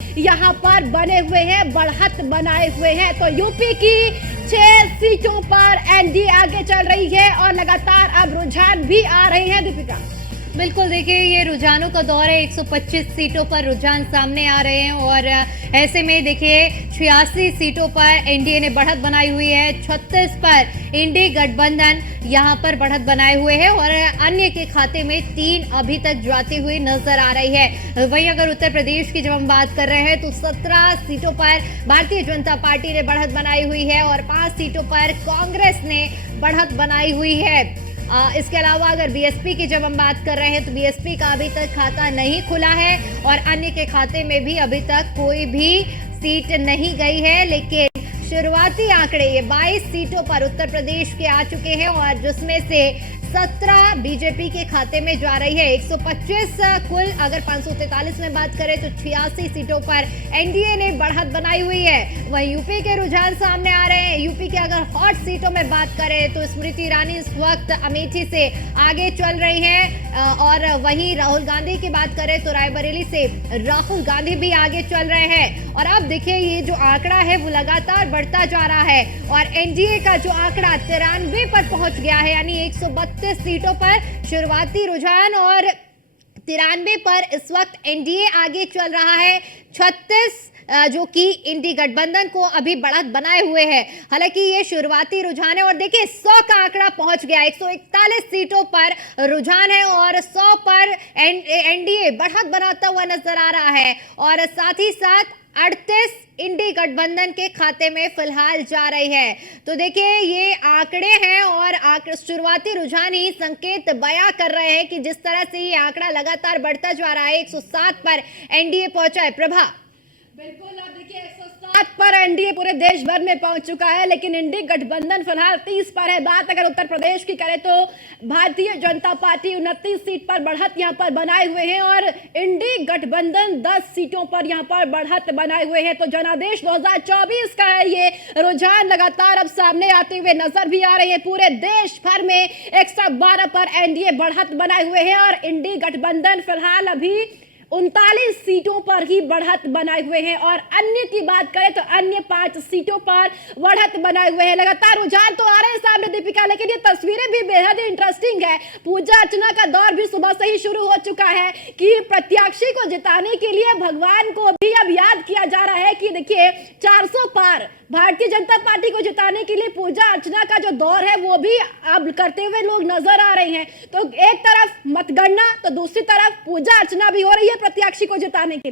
यहाँ पर बने हुए हैं, बढ़त बनाए हुए हैं। तो यूपी की 6 सीटों पर एनडीए आगे चल रही है और लगातार अब रुझान भी आ रहे हैं। दीपिका, बिल्कुल, देखिए ये रुझानों का दौर है। 125 सीटों पर रुझान सामने आ रहे हैं और ऐसे में देखिए 86 सीटों पर एनडीए ने बढ़त बनाई हुई है। 36 पर इंडी गठबंधन यहां पर बढ़त बनाए हुए हैं और अन्य के खाते में 3 अभी तक जाती हुई नजर आ रही है। वहीं अगर उत्तर प्रदेश की जब हम बात कर रहे हैं तो 17 सीटों पर भारतीय जनता पार्टी ने बढ़त बनाई हुई है और 5 सीटों पर कांग्रेस ने बढ़त बनाई हुई है। इसके अलावा अगर बीएसपी की जब हम बात कर रहे हैं तो बीएसपी का अभी तक खाता नहीं खुला है और अन्य के खाते में भी अभी तक कोई भी सीट नहीं गई है। लेकिन शुरुआती आंकड़े ये 22 सीटों पर उत्तर प्रदेश के आ चुके हैं और जिसमें से 17 बीजेपी के खाते में जा रही है। 125 कुल अगर 543 में बात करें तो 86 सीटों पर एनडीए ने बढ़त बनाई हुई है। वहीं यूपी के रुझान सामने आ रहे हैं। यूपी के अगर हॉट सीटों में बात करें तो स्मृति ईरानी इस वक्त अमेठी से आगे चल रही हैं और वहीं राहुल गांधी की बात करें तो रायबरेली से राहुल गांधी भी आगे चल रहे हैं। और अब देखिए ये जो आंकड़ा है वो लगातार बढ़ता जा रहा है और एनडीए का जो आंकड़ा 93 पर पहुंच गया है, यानी 132 सीटों पर शुरुआती रुझान और 93 पर इस वक्त एनडीए आगे चल रहा है। 36 जो कि इंडी गठबंधन को अभी बढ़त बनाए हुए हैं। हालांकि ये शुरुआती रुझान है और देखिए 100 का आंकड़ा पहुंच गया। 141 सीटों पर रुझान है और 100 पर एनडीए बढ़त बनाता हुआ नजर आ रहा है और साथ ही साथ 38 इंडी गठबंधन के खाते में फिलहाल जा रही है। तो देखिए ये आंकड़े हैं और शुरुआती रुझान ही संकेत बयां कर रहे हैं कि जिस तरह से ये आंकड़ा लगातार बढ़ता जा रहा है। 107 पर एनडीए पहुंचा है। प्रभा, बिल्कुल, आप देखिए 107 पर एनडीए पूरे देश भर में पहुंच चुका है, लेकिन इंडी गठबंधन फिलहाल 30 पर है। बात अगर उत्तर प्रदेश की करें तो भारतीय जनता पार्टी 29 सीट पर बढ़त यहां पर बनाए हुए हैं और इंडी गठबंधन 10 सीटों पर यहां पर बढ़त बनाए हुए हैं। तो जनादेश 2024 का है ये रुझान लगातार अब सामने आते हुए नजर भी आ रहे हैं। पूरे देश भर में 112 पर एनडीए बढ़त बनाए हुए हैं और इंडी गठबंधन फिलहाल अभी 39 सीटों पर ही बढ़त बनाए हुए हैं और अन्य की बात करें तो अन्य 5 सीटों पर बढ़त बनाए हुए हैं। लगातार रुझान तो आ रहे हैं सामने दीपिका, लेकिन ये तस्वीरें भी बेहद इंटरेस्टिंग है। पूजा अर्चना का दौर भी सुबह से ही शुरू हो चुका है कि प्रत्याशी को जिताने के लिए भगवान को भी अब याद किया जा रहा है कि देखिए 400 पार भारतीय जनता पार्टी को जिताने के लिए पूजा अर्चना का जो दौर है वो भी अब करते हुए लोग नजर आ रहे हैं। तो एक तरफ मतगणना तो दूसरी तरफ पूजा अर्चना भी हो रही है प्रत्याशी को जिताने के लिए।